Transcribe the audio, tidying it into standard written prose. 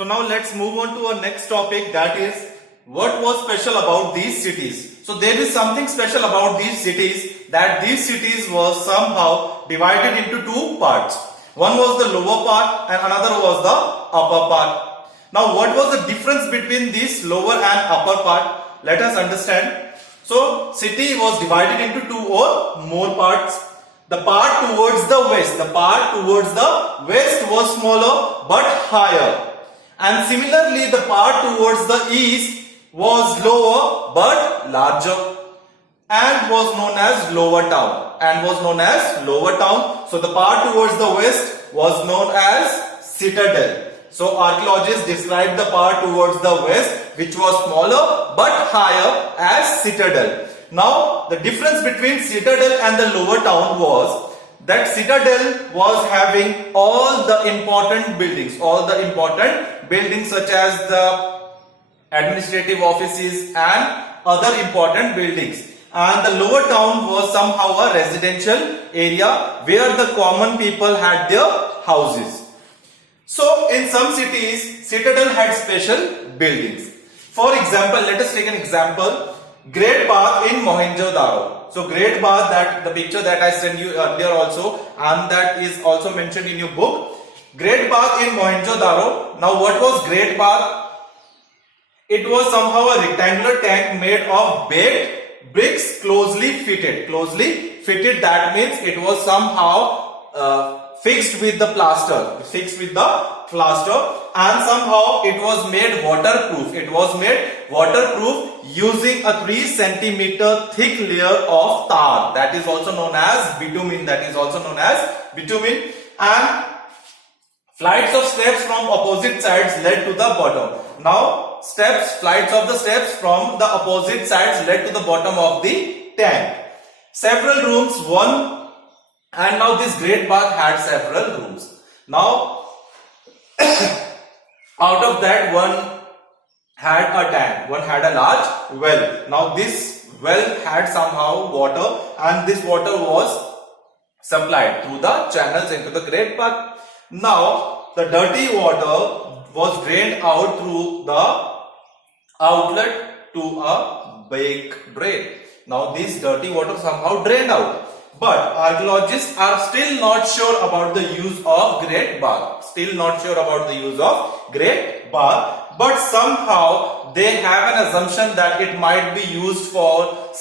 So now let's move on to our next topic, that is what was special about these cities. So there is something special about these cities, that these cities were somehow divided into two parts. One was the lower part and another was the upper part. Now what was the difference between this lower and upper part? Let us understand. So city was divided into two or more parts. The part towards the west was smaller but higher. And similarly, the part towards the east was lower but larger and was known as lower town. So the part towards the west was known as citadel. So archaeologists described the part towards the west, which was smaller but higher, as citadel. Now the difference between citadel and the lower town was that citadel was having all the important buildings such as the administrative offices and other important buildings, and the lower town was somehow a residential area where the common people had their houses. So in some cities, citadel had special buildings. For example, let us take an example. Great Bath in Mohenjo-daro. So Great Bath, that the picture that I sent you earlier also, and that is also mentioned in your book. Great Bath in Mohenjo-daro. Now what was Great Bath? It was somehow a rectangular tank made of baked bricks closely fitted. That means it was somehow fixed with the plaster, and somehow it was made waterproof using a 3 centimeter thick layer of tar, that is also known as bitumen, and flights of steps from opposite sides led to the bottom. Now flights of the steps from the opposite sides led to the bottom of the tank. Several rooms, and now this Great Bath had several rooms. Now out of that, one had a tank, one had a large well. Now this well had somehow water, and this water was supplied through the channels into the Great Bath. Now the dirty water was drained out through the outlet to a baked bread. Now this dirty water somehow drained out. But archaeologists are still not sure about the use of Great Bath. But somehow they have an assumption that it might be used for